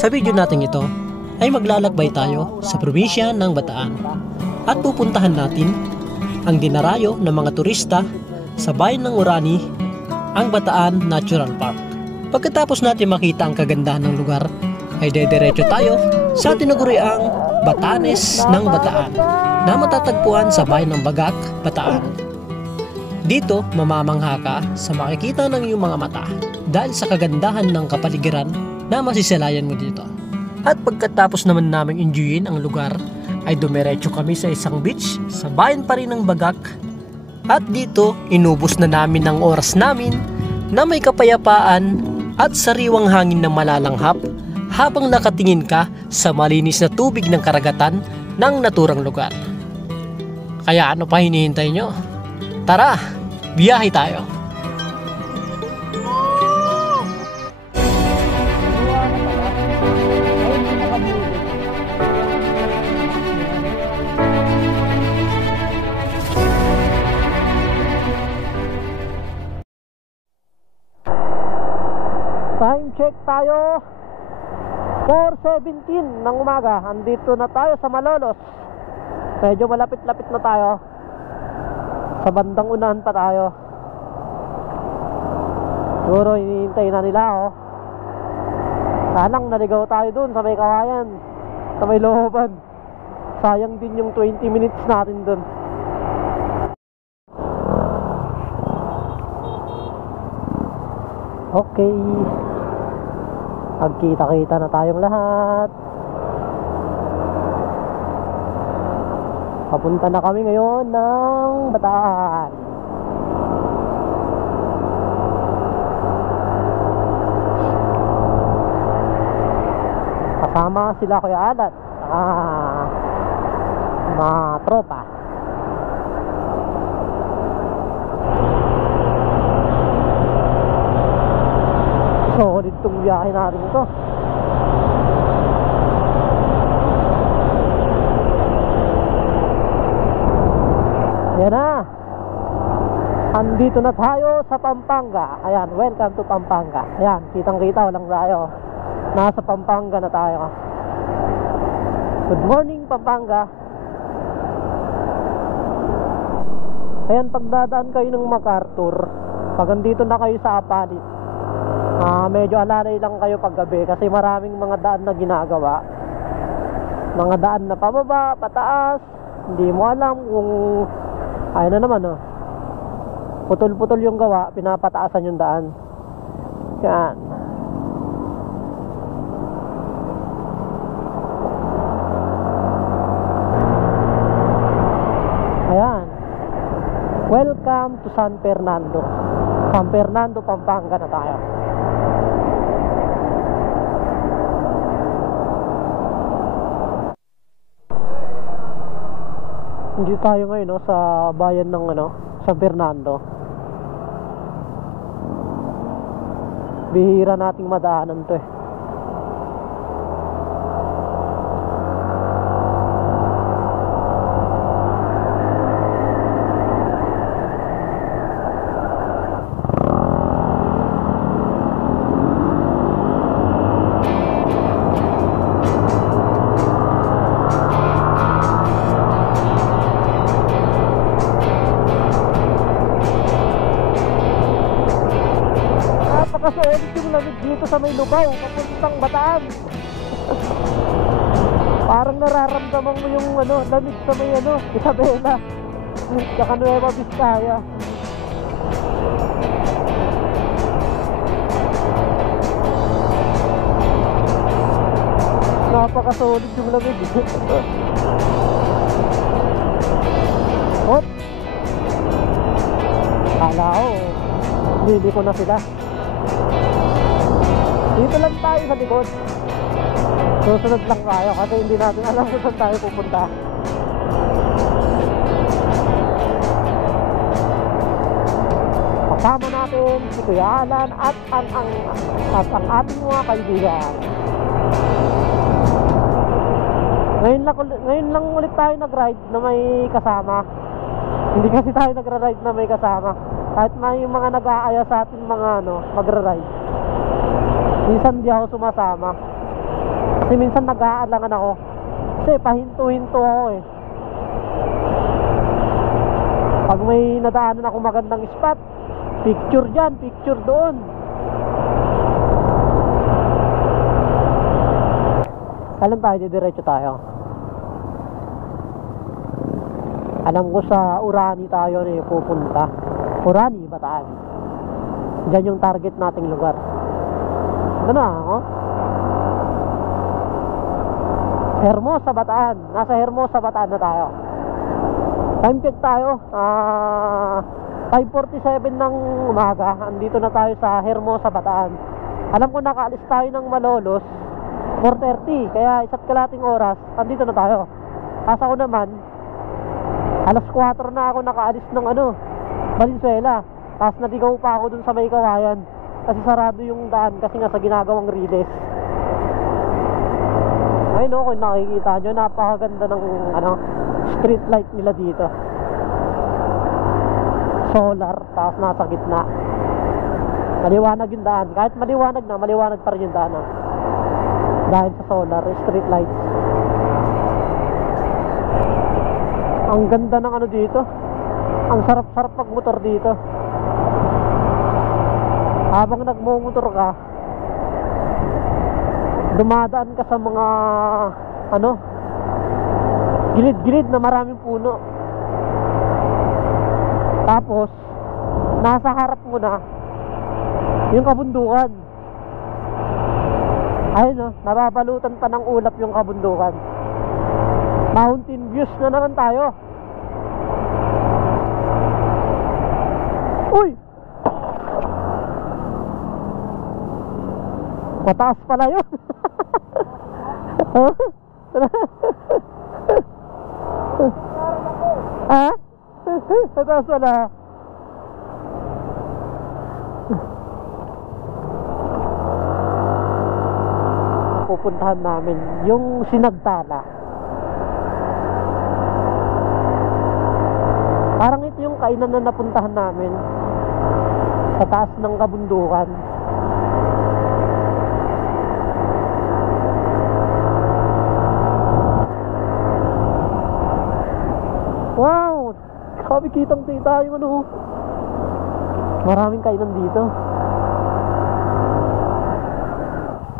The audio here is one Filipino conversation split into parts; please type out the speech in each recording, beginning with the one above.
Sa video natin ito ay maglalakbay tayo sa probinsya ng Bataan at pupuntahan natin ang dinarayo ng mga turista sa bayan ng Orani, ang Bataan Natural Park. Pagkatapos natin makita ang kagandahan ng lugar ay dediretso tayo sa tinaguriang Batanes ng Bataan na matatagpuan sa bayan ng Bagak, Bataan. Dito mamamangha ka sa makikita ng iyong mga mata dahil sa kagandahan ng kapaligiran na masisilayan mo dito. At pagkatapos naman naming enjoyin ang lugar ay dumiretso kami sa isang beach sa bayan pa rin ng Bagak. At dito inubos na namin ang oras namin na may kapayapaan at sariwang hangin na malalanghap habang nakatingin ka sa malinis na tubig ng karagatan ng naturang lugar. Kaya ano pa hinihintay nyo? Tara, biyahe tayo! Time check tayo, 4:17 ng umaga. Andito na tayo sa Malolos. Medyo malapit-lapit na tayo. Sa bandang unahan pa tayo. Siguro hinihintay na nila oh. Salang naligaw tayo dun sa may kawayan, sa may looban. Sayang din yung 20 minutes natin dun. Okay, magkita-kita na tayong lahat. Papunta na kami ngayon ng Bataan. Kasama sila Kuya Alat, mga tropa. Solid tong biyahe natin ito. Ayan na, andito na tayo sa Pampanga. Ayan, welcome to Pampanga. Ayan, kitang kita walang tayo. Nasa Pampanga na tayo. Good morning Pampanga. Ayan, pagdadaan kayo ng MacArthur, pag andito na kayo sa Apalit, medyo alalay lang kayo paggabi kasi maraming mga daan na ginagawa. Mga daan na pababa, pataas. Hindi mo alam kung ayun na naman oh. Putol-putol yung gawa, pinapataasan yung daan. Yan. Ayan. Welcome to San Fernando. San Fernando, Pampanga na tayo. Hindi tayo ngayon no, sa bayan ng San Fernando. Bihira nating madaanan to eh. Napakasulit yung lamig dito sa may Lubao, papuntang Bataan. Parang nararamdaman mo yung lamig sa may Isabela, saka Nueva Vizcaya. Napakasulit yung lamig. Hop! Kala ko hindi ko na sila. Dito lang tayo sa likod. Susunod lang tayo kasi hindi natin alam kung saan tayo pupunta. Kasama natin si Kuya Alan at ang ating mga kaibigan. Ngayon lang ulit tayo nag-ride na may kasama. Hindi kasi tayo nagra-ride na may kasama. Kahit may mga nag-aaya sa atin mga magra-ride, minsan di ako sumasama. Kasi minsan nag-aalangan ako. Kasi pahinto-hinto ako eh. Pag may nadaanan ako magandang spot, picture dyan, picture doon. Kailan tayo, didiretso tayo? Alam ko sa Urani tayo na pupunta. Urani, Bataan. Diyan yung target nating lugar. Ano na ako? Hermosa, Bataan. Nasa Hermosa, Bataan na tayo. Time check tayo. 5:47 ng umaga. Andito na tayo sa Hermosa, Bataan. Alam ko nakaalis tayo ng Malolos 4:30. Kaya isa't kalating oras andito na tayo. Kasi ako naman alas 4 na ako nakaalis ng Valenzuela. Tapos naligaw pa ako dun sa may Kawayan. Kasi sarado yung daan kasi nga sa ginagawang riles. Ayun o, kung nakikita nyo, napakaganda ng street light nila dito. Solar, tapos nasa gitna. Maliwanag yung daan. Kahit maliwanag na, maliwanag pa rin yung daan. Dahil sa solar, street lights. Ang ganda ng dito. Ang sarap-sarap magmotor dito. Habang nagmumotor ka, dumadaan ka sa mga gilid-gilid na maraming puno. Tapos nasa harap mo na yung kabundukan. Ayun nababalutan pa ng ulap yung kabundukan. Mountain views na naman tayo. Uy! Mataas pala yun. Ha? Mataas pala. Pupuntahan namin yung Sinagtala. Parang ito yung kainan na napuntahan namin sa taas ng kabundukan. Wow! Kami kitang-kita yung maraming kainan dito.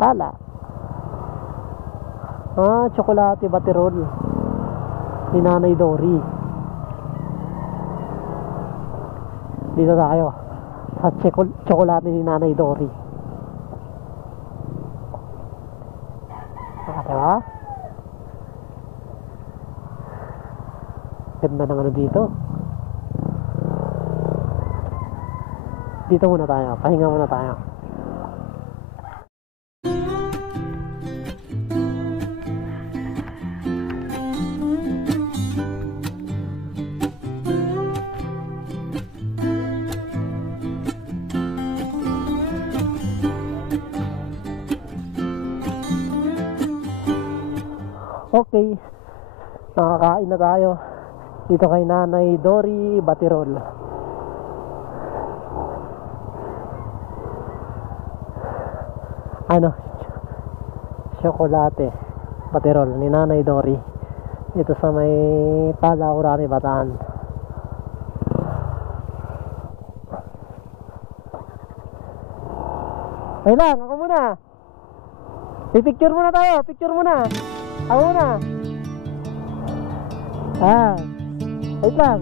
Tala. Tsokolate Baterol ni Nanay Dory. Dito tayo sa tsokolate ni Nanay Dory. Diba? Ganda ng dito. Dito muna tayo, pahinga muna tayo. Okay, nakakain na tayo dito kay Nanay Dory Baterol. Tsokolate Baterol ni Nanay Dory dito sa may Tala, Urani, Bataan. Ay lang, ako muna. Pipicture muna tayo, picture muna. Ako muna. Wait lang.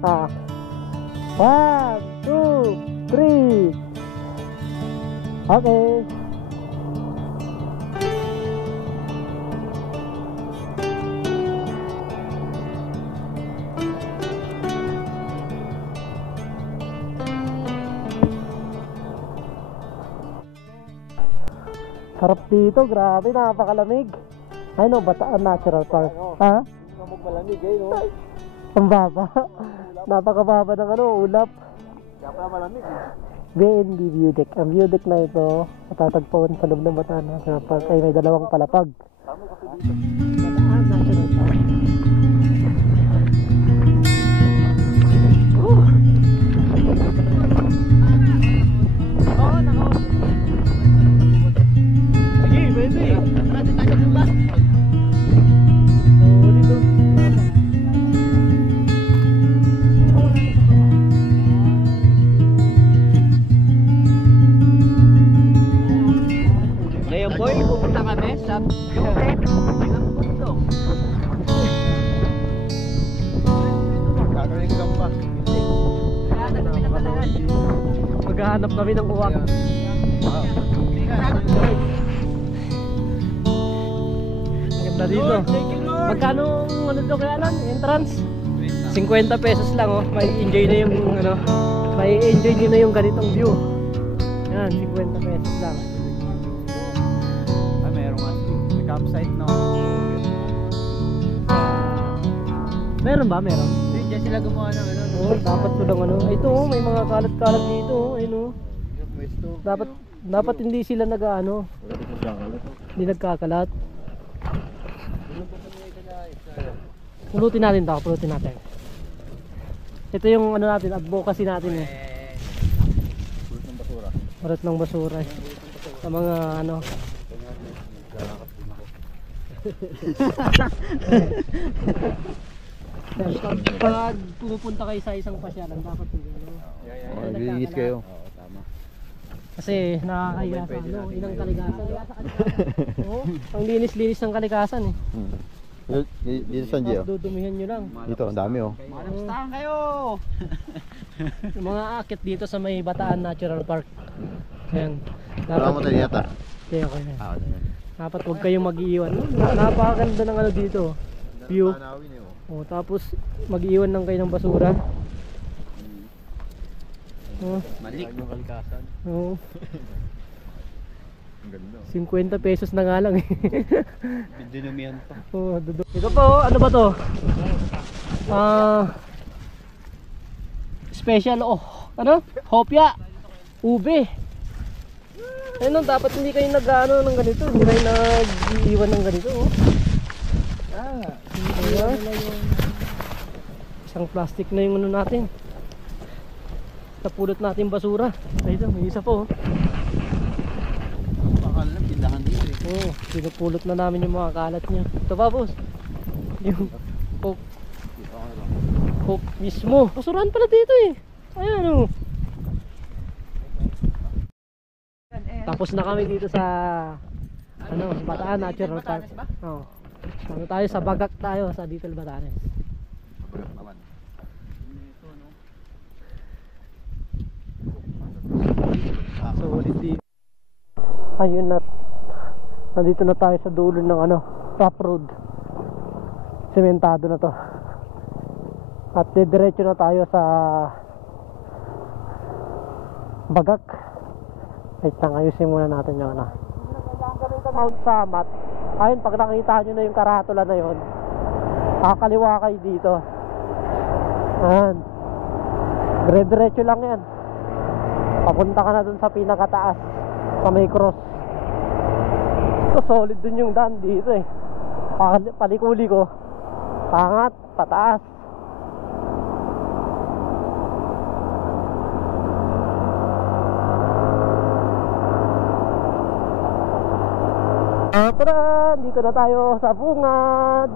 1, 2, 3. Okay. Sarap dito, grabe, napakalamig. Ay no, Bataan Natural Park. Ha? Malamig no? Ang baba. Napakababa ng ulap. Kaya pala malamig BNB View Deck. Ang view deck na ito, matatagpuan sa loob ng Bataan Natural Park ay may dalawang palapag. Bataan Natural Park. Sige, pwede. Kuya Boy, pupunta kami sa Ilang bundok. Gagawin ka pa. Maghahanap kami ng uwak. Ang ganda dito. Magkano ano to kaya lang? Entrance? 50 pesos lang oh. May enjoy na yung ano. May enjoy niyo na yung ganitong view. Yan, 50 pesos lang. Ah, meron kasi. May campsite, no? Meron ba? Meron? Hindi, dyan sila gumawa ng ano. Oo, dapat ko lang ano. Ito oh, may mga kalat-kalat dito oh. Ayun oh. Dapat hindi sila nag-ano. Hindi nagkakalat. Pulutin natin daw, pulutin natin. Ito yung ano natin, advocacy natin eh. Pulot ng basura eh. Sa mga ano. Pag pumupunta kayo sa isang pasyalan, dapat hindi ano. Maglinis kayo. Kasi nakakaya sa ano, ilang kalikasan. Oo, ang linis-linis ng kalikasan eh. Dito sa Gio. Dudumihan nyo lang. Dito, ang dami oh. Malastahan kayo! Yung mga aakit dito sa may Bataan Natural Park. Ayan. Wala mo tayo yata. Okay, okay. Dapat huwag kayong mag-iiwan. Napakaganda ng ano dito. View. Oh, tapos mag-iiwan lang kayo ng basura. Oh. Malik yung kalikasan. Oo. Ang ganda. 50 pesos na nga lang eh. Dinumihan pa. Oh, ito po, ano ba to? Special ano? Hopya. Ube. Ayun, dapat hindi kayo nag-ano ng ganito, hindi kayo nag-iiwan ng ganito, oh. Isang plastic na yung ano natin. Napulot natin basura. Ayun, may isa po, oh. Bakal na, pindahan dito eh. Oo, pinupulot na namin yung mga kalat niya. Ito pa, boss. Yung Coke mismo. Basurahan pala dito eh. Ayan, oh. Tapos na kami dito sa ano, Bataan Natural Park. Oo. Ano tayo sa Bagak tayo sa Little Batanes. So, dito. Ayun na. Nandito na tayo sa dulo ng ano, top road. Sementado na to. At diretso na tayo sa Bagak. Wait lang, ayusin muna natin yung ano. Mount Samat. Ayun, pag nakita nyo na yung karatula na yun, kakaliwa kayo dito. Ayan. Dire-diretso lang yan. Papunta ka na dun sa pinakataas, sa may cross. Ito, solid dun yung daan dito eh. Palikuli ko, pangat, pataas. Tara, dito na tayo sa bungad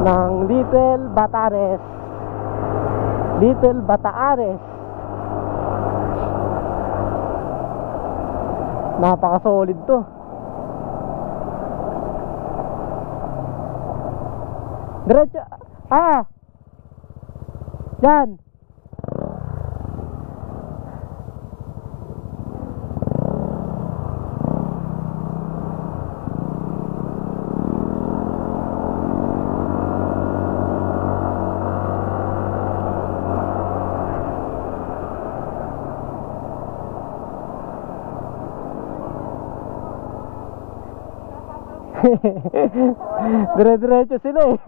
ng Little Batanes. Little Bataares. Napaka-solid to. Diretso. Yan. Dire-diretso sila eh.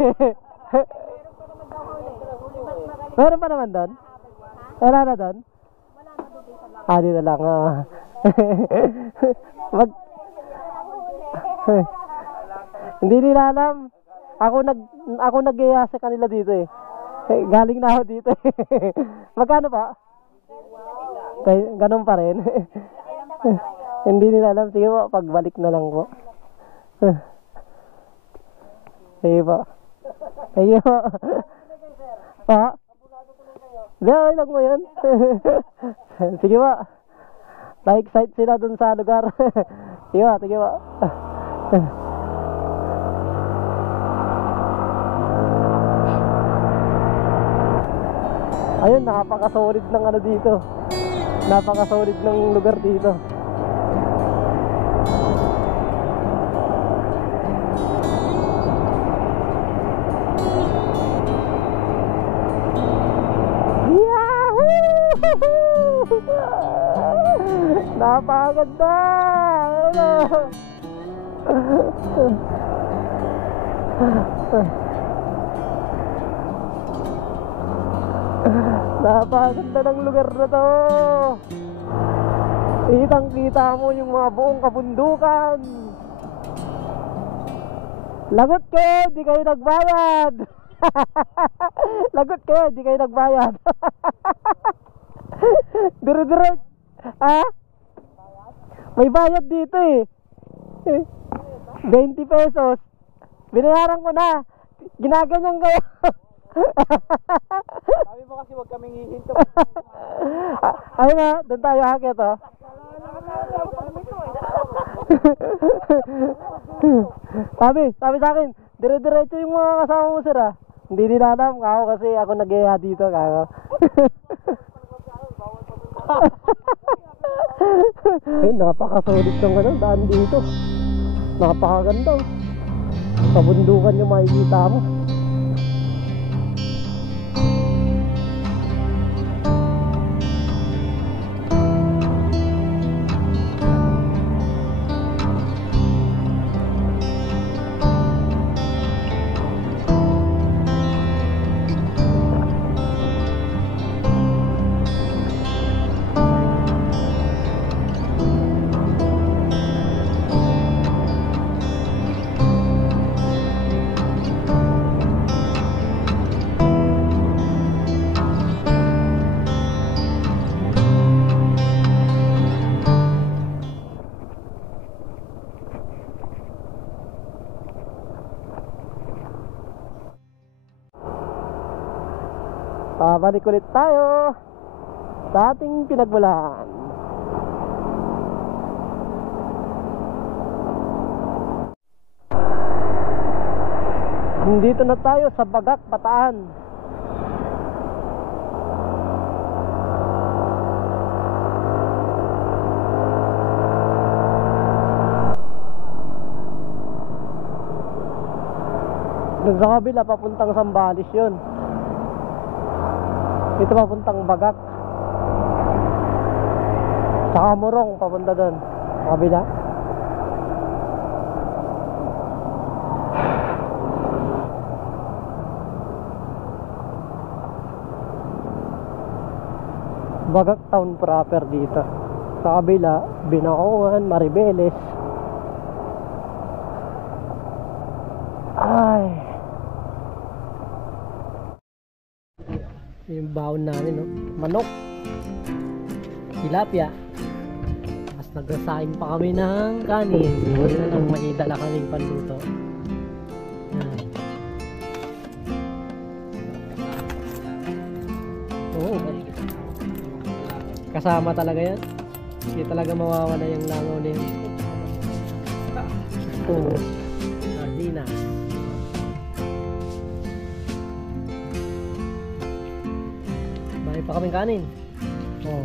Meron pa naman doon? Wala na doon? Dito lang. Hindi nila alam. Ako nag-iya sa kanila dito eh. Galing na ako dito eh. Magkano pa? Ganun pa rin. Hindi nila alam. Sige po, pagbalik na lang po. Sige po. Sige po. Pa? Hindi, lang mo yun. Sige po. Na-excite sila dun sa lugar. Sige ba, sige ba. Ayun, napaka-solid ng ano dito. Napaka-solid ng lugar dito. Napakaganda! Napakaganda ng lugar na to. Kitang-kita mo yung mga buong kabundukan. Lagot kayo, di kayo nagbayad. Lagot kayo, di kayo nagbayad. Dire-dire. Ha? May bayad dito eh. 20 pesos. Binayaran ko na. Ginaganyan kayo. Sabi mo kasi huwag kaming hihinto. Ayun nga, doon tayo hakit oh. Sabi sa akin, dire-diretso yung mga kasama mo sir ah. Hindi nila alam, ako kasi ako nag-iha dito kako. Ay, napaka-solid ng ano, daan dito. Napakaganda. Sa bundukan yung makikita mo. Pabalik ulit tayo sa ating pinagmulan. Dito na tayo sa Bagak, Bataan. Sa kabila papuntang Sambales yun. Ito papuntang Bagak. Sa Kamurong papunta doon. Kabila. Bagak town proper dito. Sa kabila, Binaongan, Maribeles. Ay. Yung baon namin, no? Manok, tilapia. Tapos nagsasaing pa kami ng kanin. Buti na lang may dala kaming panluto. Yan. Oo, kasama talaga yan. Hindi talaga mawawala yung langaw na yun. Oo, sardinas. Pa kaming kanin. Oh.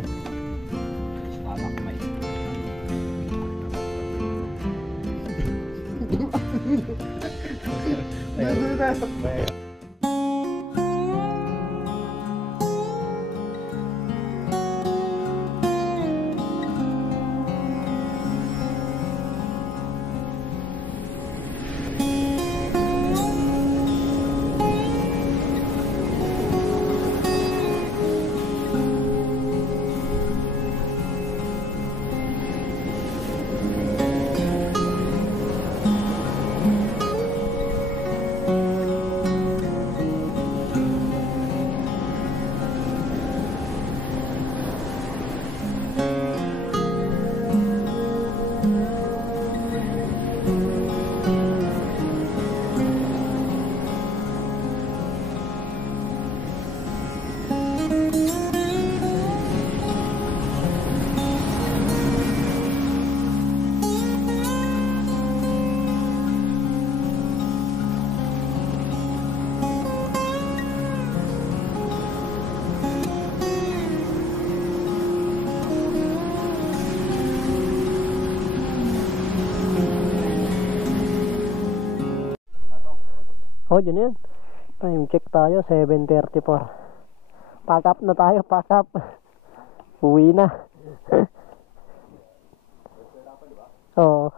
Oh, yun yan. Time check tayo, 7:34. Pack up na tayo, pack up. Uwi na. Oh.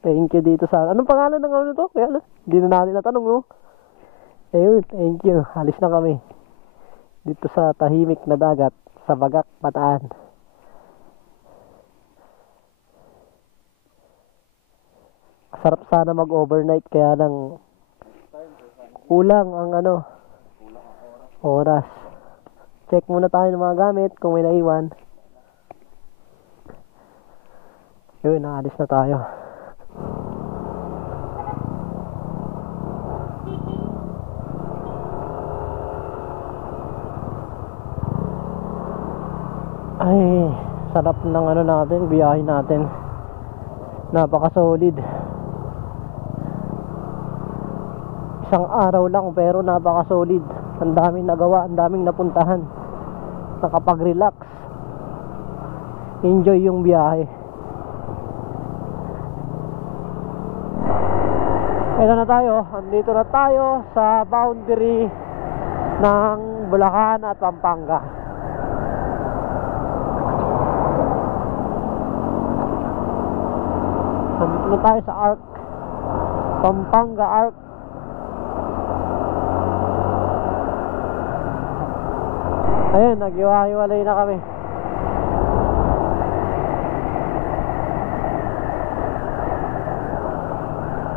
Thank you dito sa... Anong pangalan ng ano to? Kaya na, hindi na natin natanong, no? Ayun, thank you. Halis na kami. Dito sa tahimik na dagat, sa Bagak, Bataan. Sarap sana mag-overnight, kaya lang kulang ang ano, oras. Check muna tayo ng mga gamit kung may naiwan. Yun, naalis na tayo. Ay, sarap ng ano natin, biyahe natin. Napaka-solid. Isang araw lang pero napaka-solid. Ang daming nagawa, ang daming napuntahan. Nakapag-relax. Enjoy yung biyahe. Ito na tayo, andito na tayo sa boundary ng Bulacan at Pampanga. Andito na tayo sa Arc, Pampanga Arc. Ayun, naghiwa-hiwalay na kami.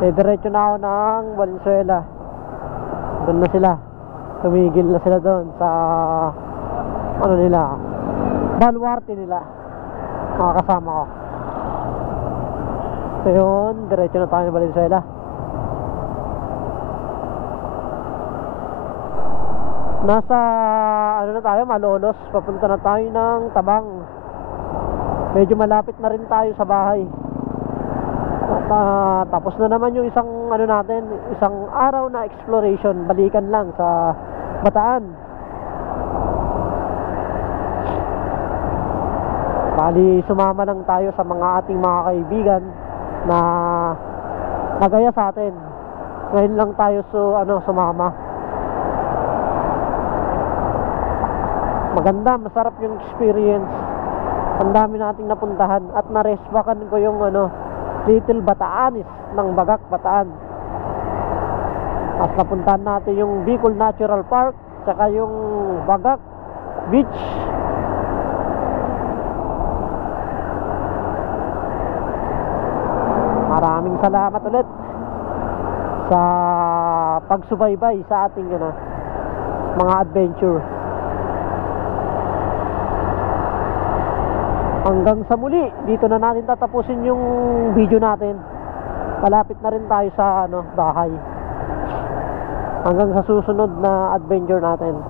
Diretso na ako ng Valenzuela. Doon na sila. Tumigil na sila doon sa ano nila, baluarte nila, mga kasama ko. So yun, diretso na tayo ng Valenzuela. Nasa ano na tayo, Malolos. Papunta na tayo ng Tabang. Medyo malapit na rin tayo sa bahay. At tapos na naman yung isang ano natin, isang araw na exploration. Balikan lang sa Bataan. Bali, sumama lang tayo sa mga ating mga kaibigan na nagaya sa atin. Ngayon lang tayo sumama. Maganda, masarap yung experience. Ang dami nating napuntahan at narespakan ko yung Little Bataanis ng Bagak, Bataan. At napuntahan natin yung Bicol Natural Park, saka yung Bagak Beach. Maraming salamat ulit sa pagsubaybay sa ating mga adventure. Hanggang sa muli, dito na natin tatapusin yung video natin. Malapit na rin tayo sa bahay. Hanggang sa susunod na adventure natin.